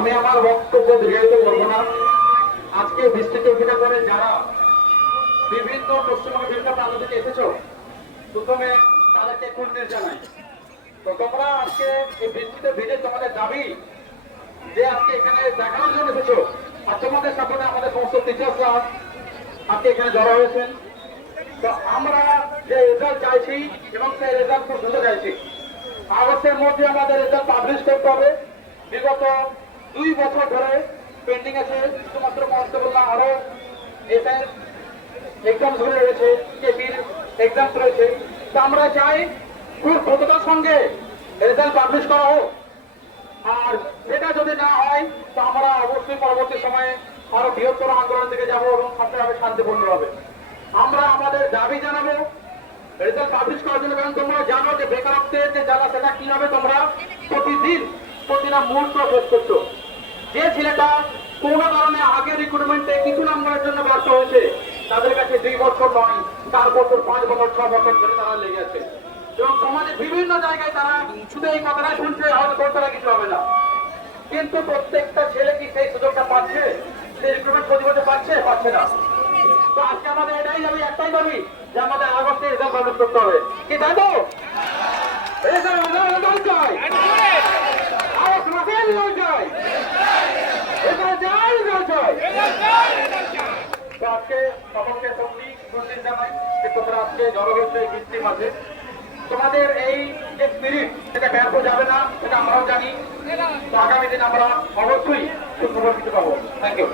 আমি আমার বক্তব্য দীর্ঘায়িত করবো না। আজকে বৃষ্টিতে অভিনয় করে যারা বিভিন্ন পশ্চিমবঙ্গের বিভিন্ন প্রান্ত থেকে এসেছো, প্রথমে তাদেরকে কুর্নিশ জানাই। তো তোমরা আজকে এই বৃষ্টিতে ভিজে তোমাদের দাবি যে আজকে এখানে দেখানোর জন্য এসেছো, আর তোমাদের সাপোর্টে আমাদের সমস্ত টিচার্সরা আজকে এখানে জড়ো হয়েছেন। তো আমরা যে রেজাল্ট চাইছি এবং সেই রেজাল্ট খুব দ্রুত চাইছি। আগস্টের মধ্যে আমাদের রেজাল্ট পাবলিশ করতে হবে। বিগত 2 বছর ধরে পেন্ডিং আছে, শুধুমাত্র কনস্টেবল না, আরো এসআই এক্সাম ধরে রয়েছে, কেপির এক্সাম রয়েছে। তো আমরা চাই খুব দ্রুততার সঙ্গে রেজাল্ট পাবলিশ করা হোক। আর সেটা যদি না হয় তো আমরা অবশ্যই পরবর্তী সময়ে আরো বৃহত্তর আন্দোলনের দিকে যাবো এবং সবটাভাবে শান্তিপূর্ণ হবে। আমরা আমাদের দাবি জানাবো রেজাল্ট পাবলিশ করার জন্য, কারণ তোমরা জানো যে বেকারত্বের যে জ্বালা সেটা কিভাবে তোমরা প্রতিদিন মুহূর্ত ফেস করছো। যে ছেলেটা কোনো কারণে আগে রিক্রুটমেন্টে কিছু নাম্বারের জন্য ব্যর্থ হয়েছে, তাদের কাছে 2 বছর নয়, 4 বছর, 5 বছর, 6 বছর ধরে তারা লেগে আছে এবং সমাজে বিভিন্ন জায়গায় তারা শুধু এই কথাটা শুনছে, হয়তো তোর তারা কিছু হবে না। কিন্তু প্রত্যেকটা ছেলে কি সেই সুযোগটা পাচ্ছে? সেই রিক্রুটমেন্ট প্রতিবছর পাচ্ছে না। তো আজকে আমাদের এটাই দাবি, একটাই দাবি যে আমাদের আগস্টে রেজাল্ট পাবলিশ করতে হবে। কি তাই তো? রেজাল্ট চাই, আগস্ট মাসে রেজাল্ট চাই, রেজাল্ট চাই, রেজাল্ট চাই। তো আজকে সকলকে সত্যি জানাই যে তোমরা আজকে জড়ো হচ্ছে এই বৃষ্টির মাঝে। তোমাদের এই যে স্পিরিট সেটা ব্যর্থ যাবে না, সেটা আমরাও জানি। তো আগামী দিন আমরা অবশ্যই সুখবর দিতে পাবো। Thank you.